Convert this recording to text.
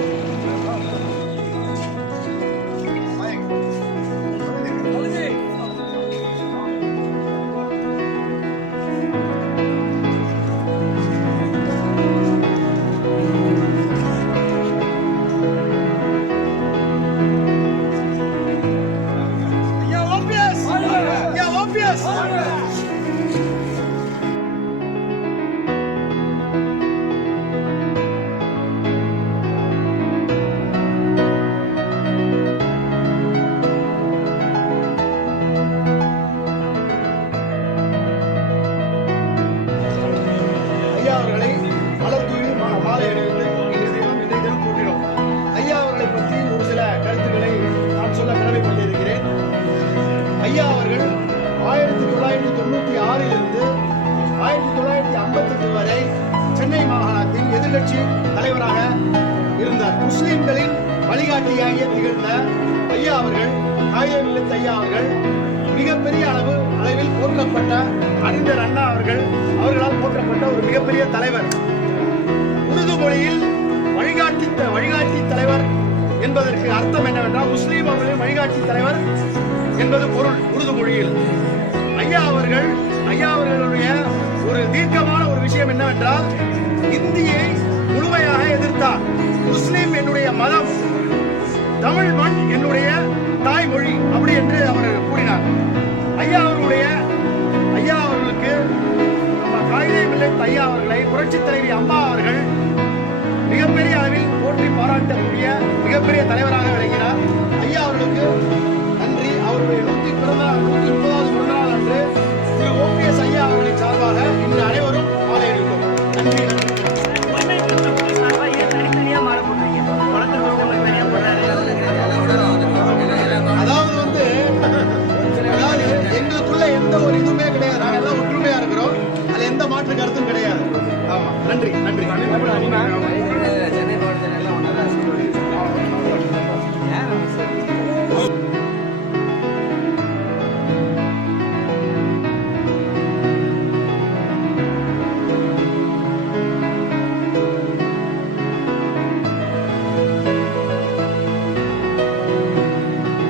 ஐயா தொண்ணூத்தி ஆறிலிருந்து ஆயிரத்தி தொள்ளாயிரத்தி ஐம்பத்தெட்டு வரை சென்னை மாகாணத்தின் எதிர்கட்சி தலைவராக இருந்தார். முஸ்லிம்களின் வழிகாட்டியாகிய திகழ்ந்த ஐயா அவர்கள் காயம் ஐயா அவர்கள் மிகப்பெரிய அளவு அளவில் போற்றப்பட்ட அறிஞர் அண்ணா அவர்கள் அவர்களால் போற்றப்பட்ட ஒரு மிகப்பெரிய தலைவர். உருது மொழியில் வழிகாட்டி வழிகாட்டி தலைவர் என்பதற்கு அர்த்தம் என்னவென்றால் முஸ்லீம் அவர்களின் வழிகாட்டி தலைவர் என்பது பொருள் உருது மொழியில். ஐயா அவர்களுடைய ஒரு தீர்க்கமான ஒரு விஷயம் என்னவென்றால் இந்தியை முழுமையாக எதிர்த்தார். முஸ்லீம் என்னுடைய மதம் தமிழ் மண் என்னுடைய தாய்மொழி அப்படி என்று அவர் கூறினார். ஐயா அவர்களுடைய ஐயா அவர்களுக்கு நம்ம காயிதே மில்லத் ஐயா அவர்களை புரட்சித் தலைவி அம்மா அவர்கள் மிகப்பெரிய அளவில் போற்றி பாராட்டக்கூடிய மிகப்பெரிய தலைவராக விளங்கினார். ஐயா அவர்களுக்கு நன்றி. அவருடைய நூற்றி பிறந்த மாற்று கருத்தும் கிடையாது. ஆமா நன்றி நன்றி.